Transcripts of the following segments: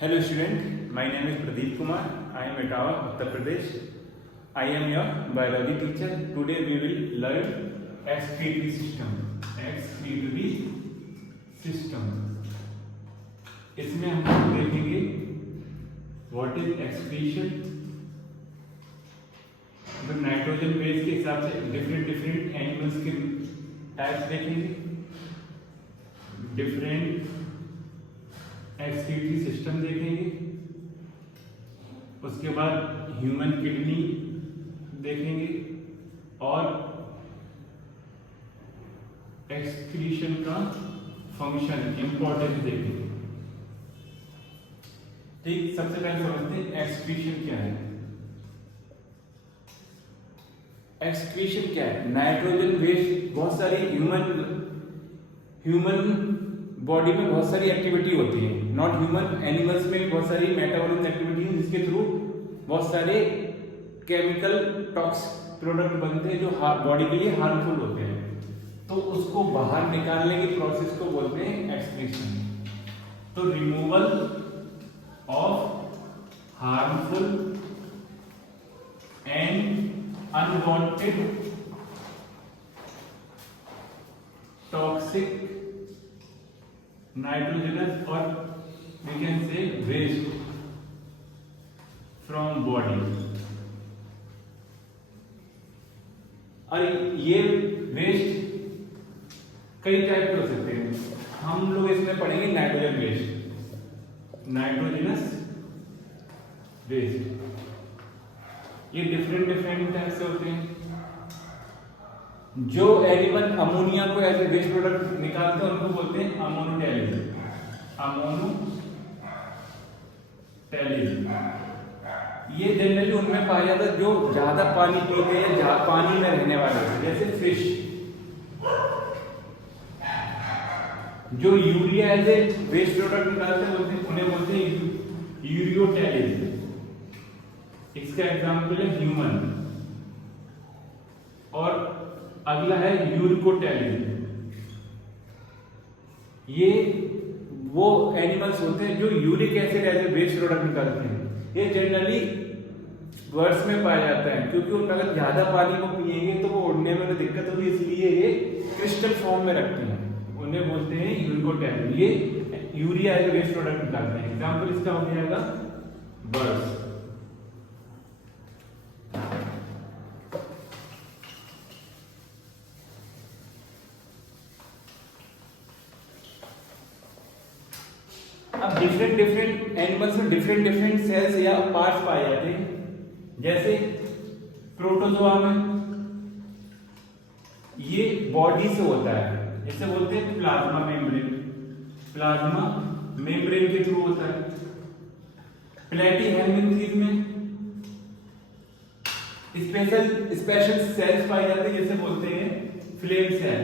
Hello student, my name is Pradeep Kumar. I am Etawah, Uttar Pradesh. I am your biology teacher. Today we will learn excretory system. Excretory system. इसमें हम देखेंगे what is excretion. तो nitrogen base के हिसाब से different animals के types देखेंगे, different excretory system देखेंगे, उसके बाद ह्यूमन किडनी देखेंगे और एक्सक्रीशन का फंक्शन इंपॉर्टेंस देखेंगे। ठीक, सबसे पहले समझते हैं एक्सक्रीशन क्या है। एक्सक्रीशन क्या है? नाइट्रोजन वेस्ट, बहुत सारी ह्यूमन बॉडी में बहुत सारी एक्टिविटी होती है, नॉट ह्यूमन, एनिमल्स में भी बहुत सारी मेटाबॉलिज्म एक्टिविटी है जिसके थ्रू बहुत सारे केमिकल टॉक्स प्रोडक्ट बनते हैं जो बॉडी के लिए हार्मफुल होते हैं। तो उसको बाहर निकालने की प्रोसेस को बोलते हैं एक्सक्रीशन। तो removal of harmful and unwanted toxic nitrogenous और we can say waste from body। और ये वेस्ट कई टाइप के हो सकते हैं। हम लोग इसमें पढ़ेंगे नाइट्रोजन वेस्ट, नाइट्रोजनस वेस्ट। ये डिफरेंट टाइप से होते हैं। जो एनिमल अमोनिया को एज ए वेस्ट प्रोडक्ट निकालते हैं उनको बोलते हैं अमोनोटैलिज। ये जनरली उनमें पाया जाता है जो ज्यादा पानी पीते हैं या पानी में रहने वाले, जैसे फिश। जो urea as a waste product निकालते हैं उन्हें बोलते हैं यूरियोटैलिज। इसका एग्जाम्पल है ह्यूमन। और अगला है यूरिकोटैलिन। ये वो एनिमल्स होते हैं जो uric acid as a waste product निकालते हैं। ये जनरली बर्ड्स में पाया जाता है क्योंकि उनमें अगर ज्यादा पानी को पिएंगे तो वो उड़ने में दिक्कत होगी, इसलिए ये क्रिस्टल फॉर्म में रखते हैं। उन्हें बोलते हैं यूरिकोटैलिन। ये urea as a waste product निकालते हैं। एग्जाम्पल इसका हो जाएगा बर्ड्स। अब डिफरेंट एनिमल्स में डिफरेंट सेल्स या पार्ट्स पाए जाते हैं। जैसे प्रोटोजोआ में ये बॉडी से होता है, इसे बोलते हैं प्लाज्मा मेम्ब्रेन। प्लाज्मा मेम्ब्रेन के थ्रू होता है। प्लेटीहेल्मिन्थेस में स्पेशल सेल्स पाए जाते हैं जिसे बोलते हैं फ्लेम सेल।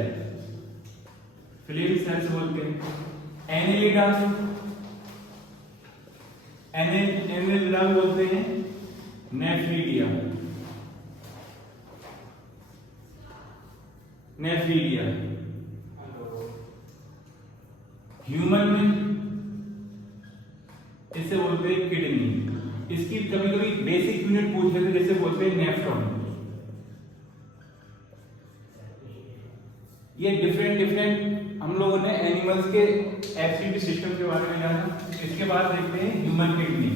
फ्लेम सेल्स बोलते हैं। एनेलिडा बोलते हैं नेफ्रीडिया। ह्यूमन में इसे बोलते हैं किडनी। इसकी कभी कभी बेसिक यूनिट पूछ लेते हैं, जैसे बोलते हैं नेफ्रॉन। ये डिफरेंट हम लोगों ने एनिमल्स के एक्सक्रीटरी सिस्टम के बारे में जाना। इसके बाद देखते हैं human kidney.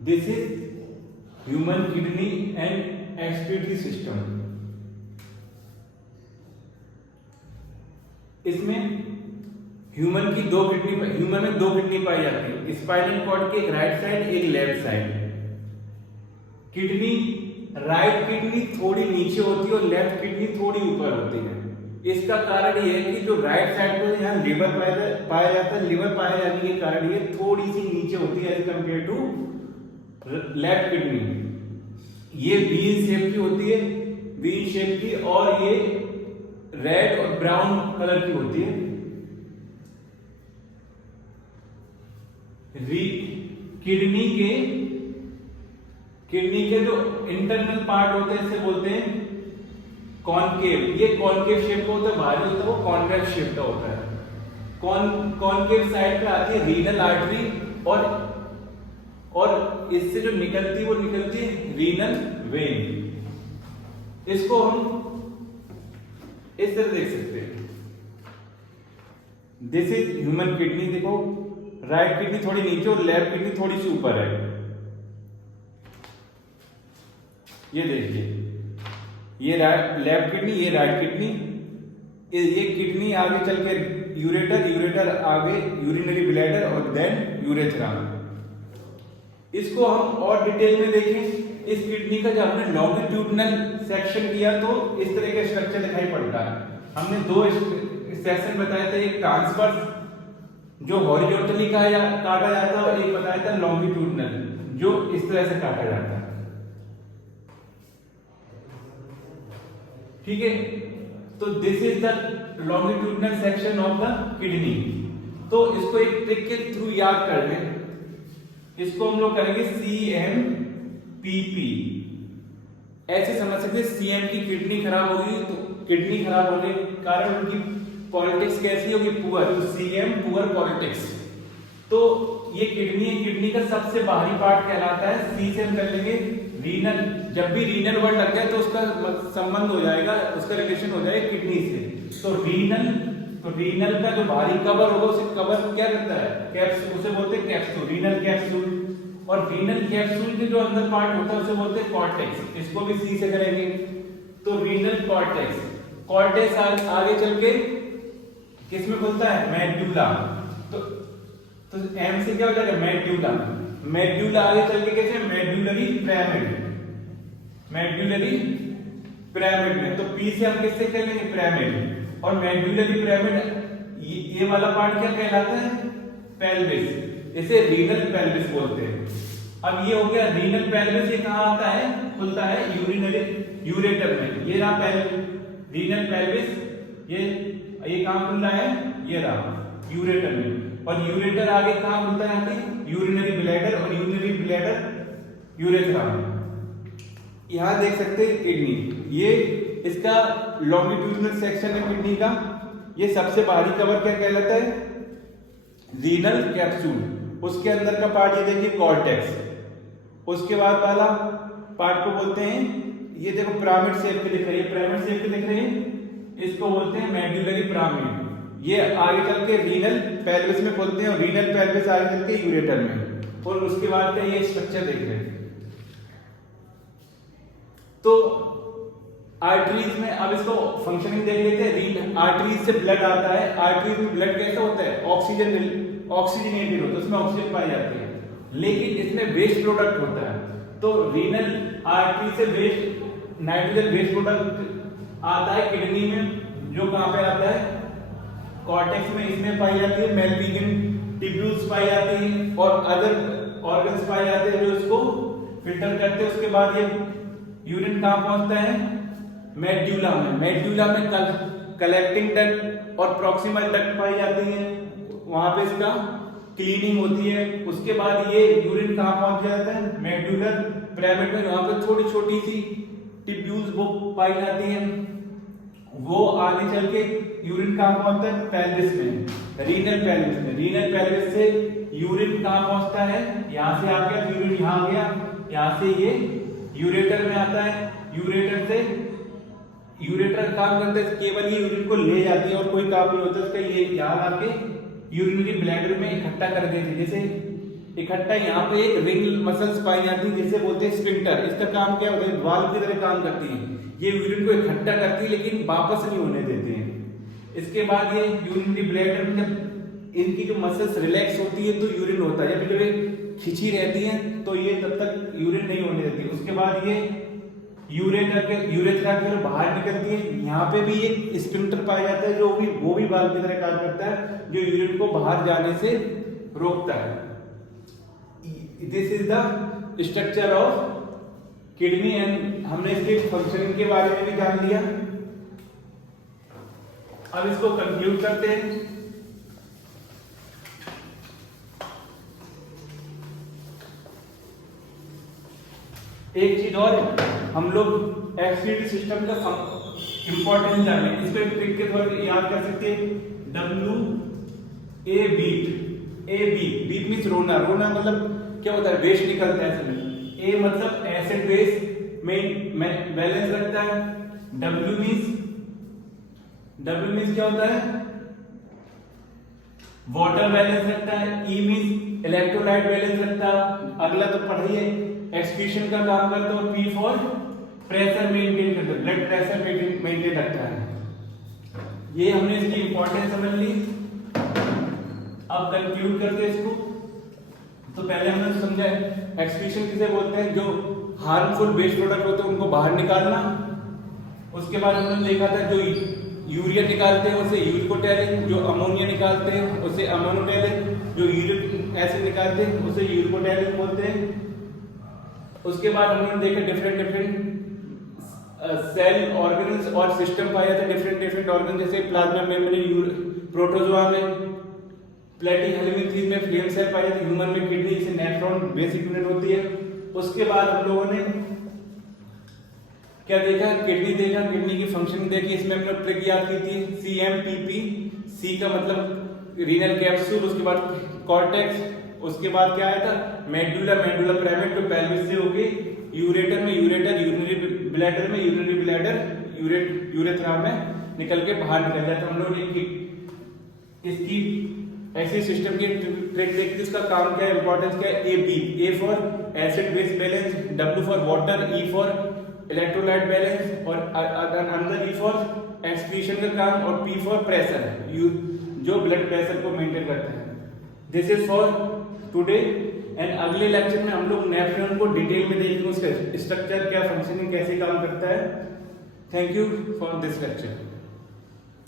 This is human kidney and excretory system. इसमें ह्यूमन में दो किडनी पाई जाती है, स्पाइनल कॉर्ड की एक राइट साइड एक left side. Kidney right kidney थोड़ी नीचे होती है और लेफ्ट किडनी थोड़ी ऊपर होती है। इसका कारण ये है कि जो राइट साइड पर यहाँ लिवर पाया जाता है, लिवर पाए जाने के कारण ये थोड़ी सी नीचे होती है as compare to left kidney. ये वी शेप की होती है, वी शेप की, और ये रेड और ब्राउन कलर की होती है। किडनी के जो इंटरनल पार्ट होते हैं इसे बोलते हैं कॉनकेव। ये कॉनकेव शेप का होता है, बाहरी होता है वो कॉन्वेक्स शेप का होता है। कॉनकेव साइड पे आती है रीनल आर्टरी और इससे जो निकलती है वो निकलती है रीनल वेन। इसको हम इस तरह देख सकते हैं। This is human kidney. देखो राइट किडनी थोड़ी नीचे और लेफ्ट किडनी थोड़ी सी ऊपर है। ये देखिए, ये लेफ्ट किडनी, ये राइट किडनी। ये किडनी आगे चल के यूरेटर आगे यूरिनरी ब्लैडर और देन यूरेथ्रा। इसको हम और डिटेल में देखें। इस किडनी का जब हमने लॉन्गिट्यूडनल सेक्शन किया तो इस तरह का स्ट्रक्चर दिखाई पड़ता है। हमने दो सेक्शन बताए थे, एक ट्रांसवर्स जो हॉरिजॉन्टली काटा जाता है और एक बताया था लॉन्गिट्यूडनल जो इस तरह से काटा जाता है। ठीक है, तो this is the longitudinal section of the kidney. तो इसको एक ट्रिक के थ्रू याद कर लें। इसको हम लोग करेंगे CMPP। ऐसे समझ सकते हैं CM की किडनी खराब होगी तो किडनी खराब होने के कारण उनकी पॉलिटिक्स कैसी होगी, पुअर। तो CM पुअर पॉलिटिक्स। तो ये किडनी का सबसे बाहरी पार्ट कहलाता है। C से हम कर लेंगे रीनल। जब भी रीनल वर्ड लग जाए तो उसका संबंध हो जाएगा, उसका रिलेशन हो जाएगा किडनी से। तो रीनल का जो बाहरी कवर होगा उसे कवर क्या करता है, कैप्सूल, उसे बोलते हैं कैप्सूल, रीनल कैप्सूल। और रीनल कैप्सूल के जो अंदर पार्ट होता है उसे बोलते हैं कॉर्टेक्स। इसको भी C से करेंगे। तो रीनल कॉर्टेक्स आगे चल के किस में खुलता है, मेड्यूला। तो M से क्या हो जाएगा, मेड्यूला आगे चल के कैसे, मेड्यूलरी पिरामिड में। तो P से हम किससे कर लेंगे, पिरामिड। और मेड्यूलरी पिरामिड ये वाला पार्ट क्या कहलाता है, पेल्विस। इसे रीनल पेल्विस बोलते हैं। अब ये हो गया रीनल पेल्विस। ये कहां आता है, खुलता है यूरेटर में। ये रहा रीनल पेल्विस। ये कहां खुल रहा है, ये रहा यूरेटर में। और यूरेटर आगे कहां खुलता है, यूरिनरी ब्लैडर, और यूरिनरी ब्लैडर यूरेथ्रा। यहां देख सकते हैं किडनी, ये इसका लॉन्गिट्यूडनल सेक्शन है किडनी का। ये सबसे बाहरी कवर क्या कहलाता है, रीनल कैप्सूल। उसके अंदर का पार्ट ये देखिए कॉर्टेक्स। उसके बाद वाला पार्ट को बोलते हैं, ये देखो पिरामिड शेप के दिख रही है, इसको बोलते हैं मेड्यूलरी पिरामिड। ये आगे चल के रीनल पेल्विस में खोलते हैं और रीनल पेल्विस आगे चल के यूरेटर में। और उसके बाद का ये स्ट्रक्चर देख रहे हैं। तो आर्टरीज में अब इसको फंक्शनिंग देख लेते हैं। आर्टरीज से ब्लड आता है। आर्टरीज में ब्लड कैसा होता है, ऑक्सीजनेटेड होता है, उसमें ऑक्सीजन पाई जाती है। लेकिन इसमें वेस्ट प्रोडक्ट होता है। तो रीनल आर्टरी से वेस्ट नाइट्रोजन वेस्ट प्रोडक्ट आता है किडनी में, जो कहां पे आता है, कॉर्टेक्स में। इसमें पाई जाती है मेलपिगिन टिब्यूल्स पाई जाती है और अदर ऑर्गन्स पाए जाते हैं जो इसको फिल्टर करते हैं। उसके बाद ये यूरिन कहां पहुंचता है, मेड्यूला में कलेक्टिंग डक्ट और प्रॉक्सिमल डक्ट पाई जाती है, वहां पे इसका क्लीनिंग होती है। उसके बाद ये यूरिन कहां पहुंच जाता है, मेड्यूलर पिरामिड में, वहां पे थोड़ी छोटी सी टिब्यूल्स वो पाई जाती हैं। वो आगे चल के यूरिन कहां पहुंचता है, पेल्विस में, रीनल पेल्विस से यूरिन कहां पहुंचता है, यहां से आ गया यूरिन, यहां आ गया, यहां से ये यूरेटर में आता है। यूरेटर काम करता है, केवल ये यूरिन को ले जाती है और कोई काम नहीं होता इसका। ये यहां आके यूरिनरी ब्लैडर में इकट्ठा कर देती है। जैसे इकट्ठा यहाँ पे एक रिंग मसल्स पाई जाती है जिसे बोलते हैं स्फिंक्टर। इसका काम क्या होता है, वाल्व की तरह काम करती है। ये यूरिन को इकट्ठा करती है लेकिन वापस नहीं होने देते हैं। इसके बाद ये यूरिनरी ब्लैडर में इनकी जो मसल्स रिलैक्स होती है तो यूरिन होता है, जब ये खिंची रहती हैं तो ये तब तक यूरिन नहीं होने देती। उसके बाद ये यूरेथ्रा के बाहर निकलती है। यहाँ पे भी एक स्फिंक्टर पाया जाता है जो वो भी वाल्व की तरह काम करता है, जो यूरिन को बाहर जाने से रोकता है। This is the structure of kidney and हमने इसके फंक्शनिंग के बारे में भी जान लिया। अब इसको कंक्लूड करते हैं। एक चीज और, हम लोग एक्सक्रीटरी सिस्टम का इंपॉर्टेंस जाने, इसको एक ट्रिक के तौर पर याद कर सकते हैं। WA बीट मींस रोना। रोना मतलब क्या होता है, वेस्ट निकलता है इसमें। A मतलब एसिड बेस में बैलेंस रखता है। W मींस क्या होता है, वाटर बैलेंस रखता है। E मींस इलेक्ट्रोलाइट बैलेंस रखता है। अगला तो पढ़िए, एक्सक्रीशन का काम करता है। और P फॉर प्रेशर मेंटेन करता है, ब्लड प्रेशर मेंटेन रखता है। ये हमने इसकी इंपॉर्टेंस समझ ली। अब कंक्लूड करते हैं इसको। तो पहले हमने समझा है एक्सक्रीशन किसे बोलते हैं, जो हार्मफुल वेस्ट प्रोडक्ट होते हैं उनको बाहर निकालना। उसके बाद हमने देखा था जो यूरिया निकालते हैं उसे यूरिकोटैलिन, जो अमोनिया निकालते हैं उसे अमोनोटैलिन, जो यूरिक एसिड निकालते हैं उसे यूरिकोटैलिन बोलते हैं। उसके बाद हमने देखा डिफरेंट सेल ऑर्गन्स और सिस्टम पाया जाता है। डिफरेंट ऑर्गन जैसे प्लाज्मा मेम्ब्रेन, प्रोटोजोआ में, प्लेटिहेल्मिन्थीन में फ्लेम सेल पाया जाता है। ह्यूमन में किडनी से नेफ्रॉन बेसिक यूनिट होती है। उसके बाद हम लोगों ने क्या देखा, किडनी देखा, किडनी की फंक्शन देखी। इसमें हमने ट्रिक याद की थी, CMPP। C का मतलब रीनल कैप्सूल, उसके बाद कॉर्टेक्स, उसके बाद क्या आया था मेडुला प्राइमेट, जो पेल्विस से होके यूरेटर में यूरिनरी ब्लैडर में यूरेथ्रा में निकल के बाहर निकल जाता है। हम लोग ने इसकी ऐसे सिस्टम की ट्रिक देखी थी। इसका काम क्या है, इंपॉर्टेंस क्या है। A for acid base balance, W for water, E for electrolyte balance, और अंदर E फॉर एक्सक्रीशन का काम, और P फॉर प्रेशर, जो ब्लड प्रेशर को मेंटेन करता है। This is for today and अगले लेक्चर में हम लोग नेफ्रॉन को डिटेल में देखेंगे, उसका स्ट्रक्चर क्या, फंक्शनिंग कैसे काम करता है। Thank you for this lecture.